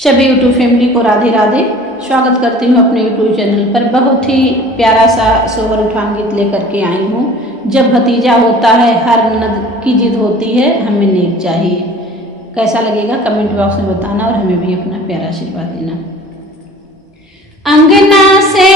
सभी YouTube family को राधे राधे। स्वागत करती हूँ अपने यूट्यूब चैनल पर। बहुत ही प्यारा सा सोहर उठान गीत लेकर के आई हूँ। जब भतीजा होता है हर ननद की जिद होती है, हमें नेक चाहिए। कैसा लगेगा कमेंट बॉक्स में बताना और हमें भी अपना प्यारा आशीर्वाद देना। अंगना से